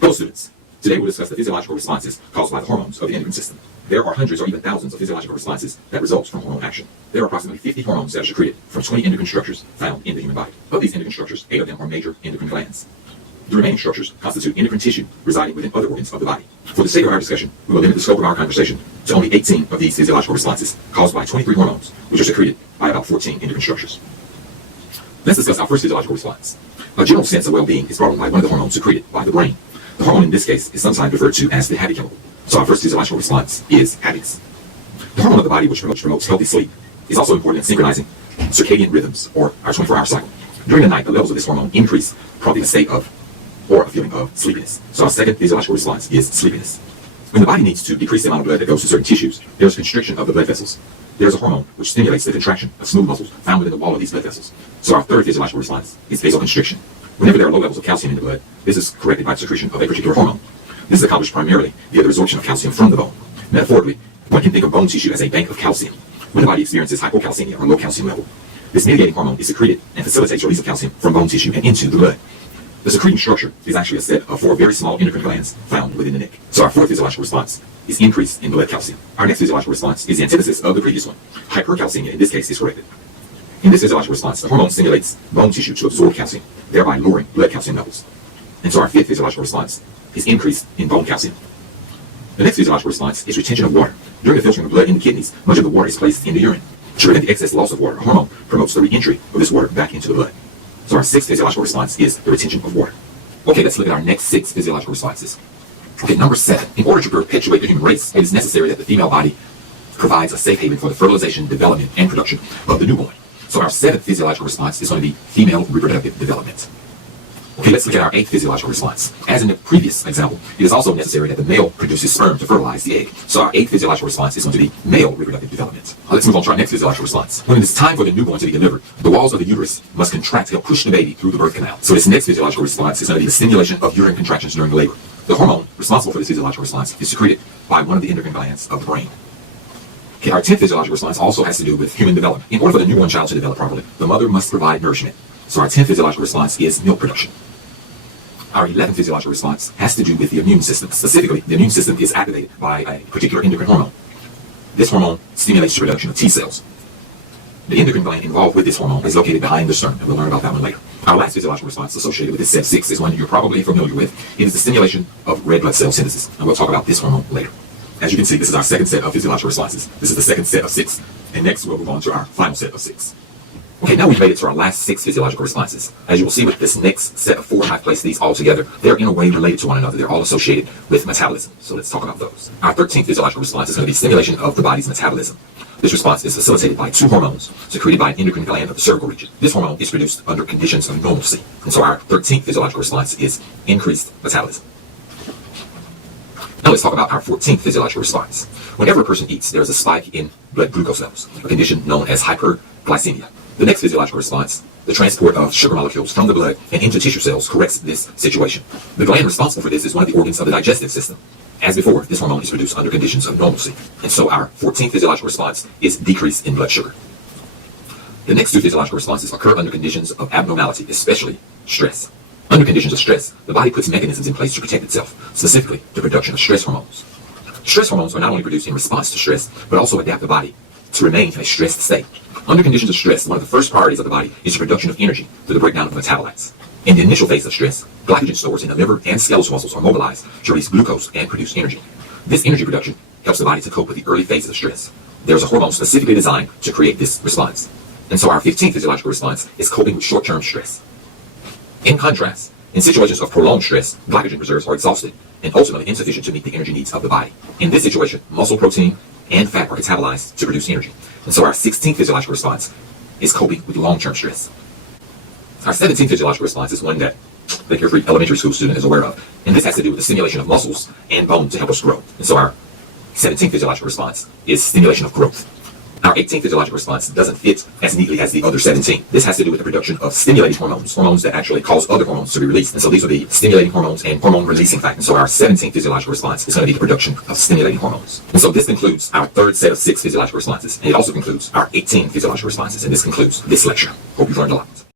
Hello students, today we'll discuss the physiological responses caused by the hormones of the endocrine system. There are hundreds or even thousands of physiological responses that result from hormone action. There are approximately 50 hormones that are secreted from 20 endocrine structures found in the human body. Of these endocrine structures, 8 of them are major endocrine glands. The remaining structures constitute endocrine tissue residing within other organs of the body. For the sake of our discussion, we will limit the scope of our conversation to only 18 of these physiological responses caused by 23 hormones, which are secreted by about 14 endocrine structures. Let's discuss our first physiological response. A general sense of well-being is brought on by one of the hormones secreted by the brain. The hormone in this case is sometimes referred to as the happy chemical. So our first physiological response is happiness. The hormone of the body which promotes healthy sleep is also important in synchronizing circadian rhythms, or our 24-hour cycle. During the night, the levels of this hormone increase, prompting a state of, or a feeling of, sleepiness. So our second physiological response is sleepiness. When the body needs to decrease the amount of blood that goes to certain tissues, there's constriction of the blood vessels. There's a hormone which stimulates the contraction of smooth muscles found within the wall of these blood vessels. So our third physiological response is vasoconstriction. Whenever there are low levels of calcium in the blood, this is corrected by the secretion of a particular hormone. This is accomplished primarily via the resorption of calcium from the bone. Metaphorically, one can think of bone tissue as a bank of calcium. When the body experiences hypocalcemia or low calcium level, this mitigating hormone is secreted and facilitates release of calcium from bone tissue and into the blood. The secreting structure is actually a set of 4 very small endocrine glands found within the neck. So our fourth physiological response is increase in blood calcium. Our next physiological response is the antithesis of the previous one. Hypercalcemia in this case is corrected. In this physiological response, the hormone stimulates bone tissue to absorb calcium, thereby lowering blood calcium levels. And so our fifth physiological response is increase in bone calcium. The next physiological response is retention of water. During the filtering of blood in the kidneys, much of the water is placed in the urine. To prevent the excess loss of water, a hormone promotes the re-entry of this water back into the blood. So our sixth physiological response is the retention of water. Okay, let's look at our next 6 physiological responses. Okay, number 7. In order to perpetuate the human race, it is necessary that the female body provides a safe haven for the fertilization, development, and production of the newborn. So our 7th physiological response is going to be female reproductive development. Okay, let's look at our 8th physiological response. As in the previous example, it is also necessary that the male produces sperm to fertilize the egg. So our 8th physiological response is going to be male reproductive development. Let's move on to our next physiological response. When it is time for the newborn to be delivered, the walls of the uterus must contract to help push the baby through the birth canal. So this next physiological response is going to be the stimulation of uterine contractions during labor. The hormone responsible for this physiological response is secreted by one of the endocrine glands of the brain. Okay, our 10th physiological response also has to do with human development. In order for the newborn child to develop properly, the mother must provide nourishment. So our 10th physiological response is milk production. Our 11th physiological response has to do with the immune system. Specifically, the immune system is activated by a particular endocrine hormone. This hormone stimulates the production of T cells. The endocrine gland involved with this hormone is located behind the sternum, and we'll learn about that one later. Our last physiological response associated with this set 6 is one you're probably familiar with. It is the stimulation of red blood cell synthesis, and we'll talk about this hormone later. As you can see, this is our second set of physiological responses. This is the second set of 6, and next we'll move on to our final set of 6. Okay, now we've made it to our last 6 physiological responses. As you will see with this next set of 4, I've placed these all together. They're in a way related to one another. They're all associated with metabolism. So let's talk about those. Our 13th physiological response is going to be stimulation of the body's metabolism. This response is facilitated by 2 hormones secreted by an endocrine gland of the cervical region. This hormone is produced under conditions of normalcy. And so our 13th physiological response is increased metabolism. Now let's talk about our 14th physiological response. Whenever a person eats, there is a spike in blood glucose levels, a condition known as hyperglycemia. The next physiological response, the transport of sugar molecules from the blood and into tissue cells, corrects this situation. The gland responsible for this is one of the organs of the digestive system. As before, this hormone is produced under conditions of normalcy. And so our 14th physiological response is decrease in blood sugar. The next 2 physiological responses occur under conditions of abnormality, especially stress. Under conditions of stress, the body puts mechanisms in place to protect itself, specifically the production of stress hormones. Stress hormones are not only produced in response to stress, but also adapt the body to remain in a stressed state. Under conditions of stress, one of the first priorities of the body is the production of energy through the breakdown of metabolites. In the initial phase of stress, glycogen stores in the liver and skeletal muscles are mobilized to release glucose and produce energy. This energy production helps the body to cope with the early phases of stress. There is a hormone specifically designed to create this response. And so our 15th physiological response is coping with short-term stress. In contrast, in situations of prolonged stress, glycogen reserves are exhausted and ultimately insufficient to meet the energy needs of the body. In this situation, muscle protein and fat are catabolized to produce energy. And so our 16th physiological response is coping with long-term stress. Our 17th physiological response is one that every elementary school student is aware of. And this has to do with the stimulation of muscles and bone to help us grow. And so our 17th physiological response is stimulation of growth. Our 18th physiological response doesn't fit as neatly as the other 17. This has to do with the production of stimulating hormones, hormones that actually cause other hormones to be released. And so these are the stimulating hormones and hormone releasing factors. So our 17th physiological response is going to be the production of stimulating hormones. And so this concludes our 3rd set of 6 physiological responses. And it also concludes our 18 physiological responses. And this concludes this lecture. Hope you've learned a lot.